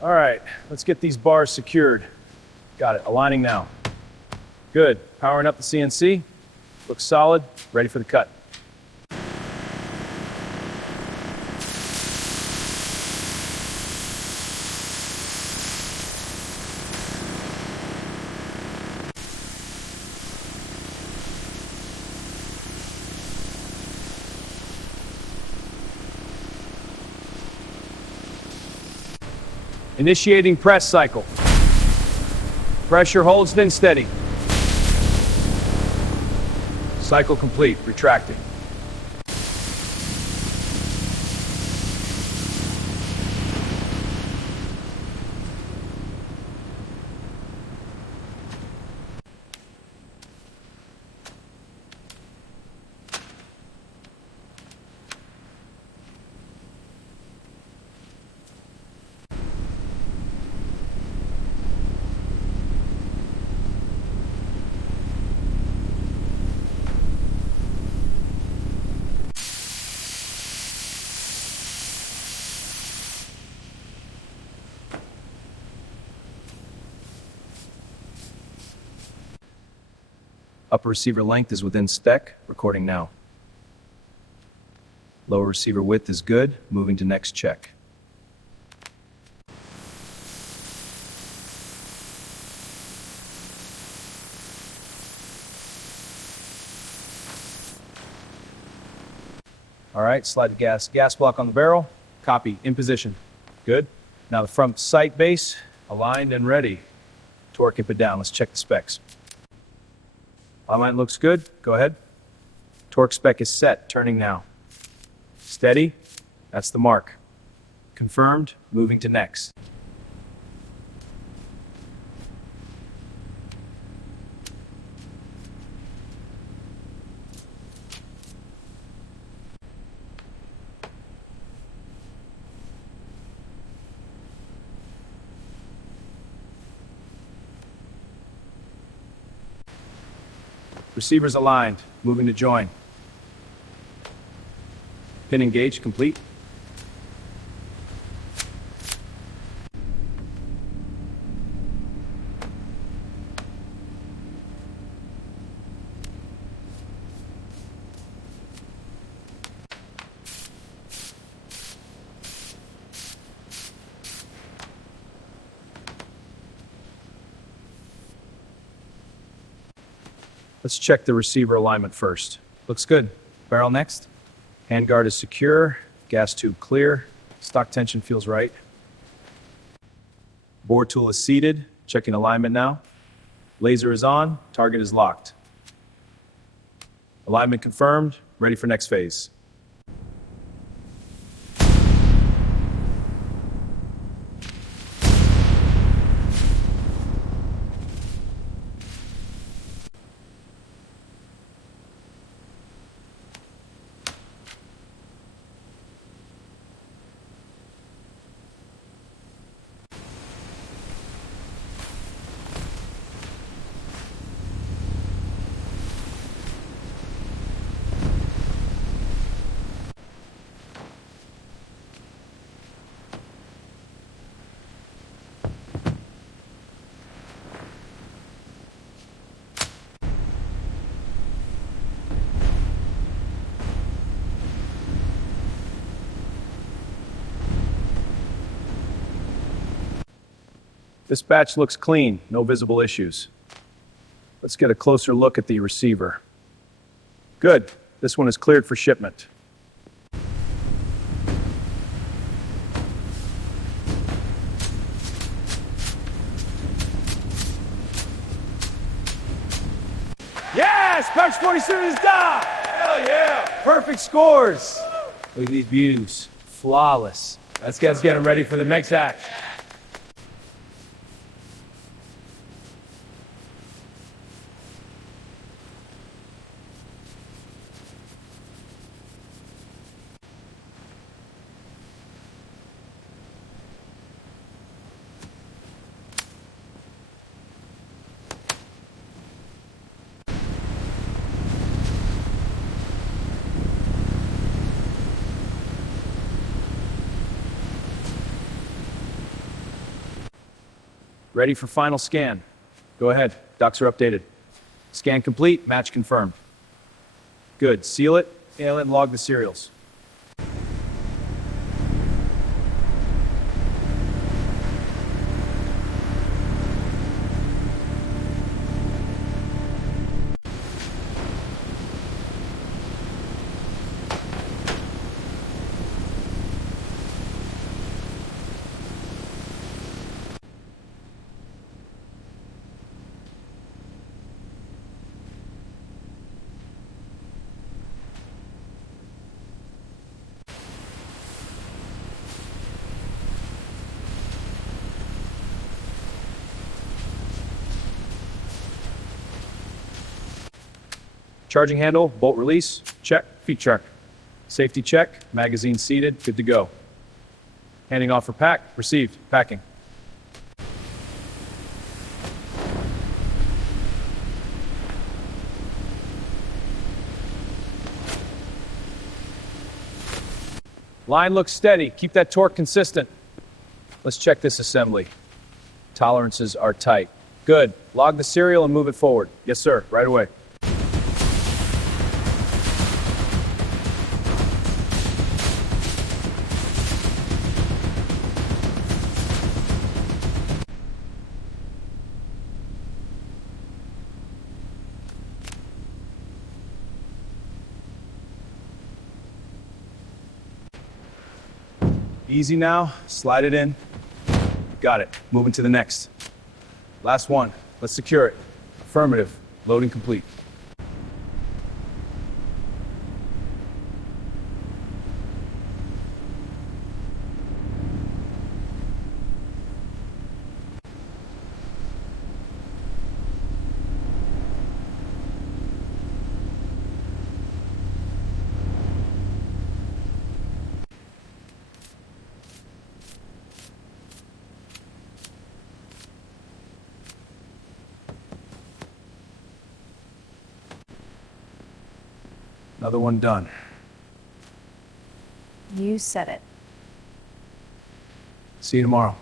All right, let's get these bars secured. Got it, aligning now. Good, powering up the CNC. Looks solid, ready for the cut. Initiating press cycle. Pressure holds, then steady. Cycle complete, retracting. Upper receiver length is within spec, recording now. Lower receiver width is good, moving to next check. All right, slide the gas block on the barrel. Copy, in position. Good. Now the front sight base, aligned and ready. Torque it down, let's check the specs. Alignment looks good, go ahead. Torque spec is set, turning now. Steady, that's the mark. Confirmed, moving to next. Receivers aligned, moving to join. Pin engaged, complete. Let's check the receiver alignment first. Looks good. Barrel next. Handguard is secure. Gas tube clear. Stock tension feels right. Bore tool is seated. Checking alignment now. Laser is on. Target is locked. Alignment confirmed. Ready for next phase. This batch looks clean, no visible issues. Let's get a closer look at the receiver. Good, this one is cleared for shipment. Yes, Pouch 47 is done! Hell yeah! Perfect scores! Look at these views, flawless. Let's get them ready for the next act. Ready for final scan. Go ahead. Docs are updated. Scan complete. Match confirmed. Good. Seal it. Nail it and log the serials. Charging handle, bolt release, check, feet check. Safety check, magazine seated, good to go. Handing off for pack, received, packing. Line looks steady, keep that torque consistent. Let's check this assembly. Tolerances are tight. Good, log the serial and move it forward. Yes sir, right away. Easy now, slide it in. Got it, moving to the next. Last one, let's secure it. Affirmative, loading complete. Another one done. You said it. See you tomorrow.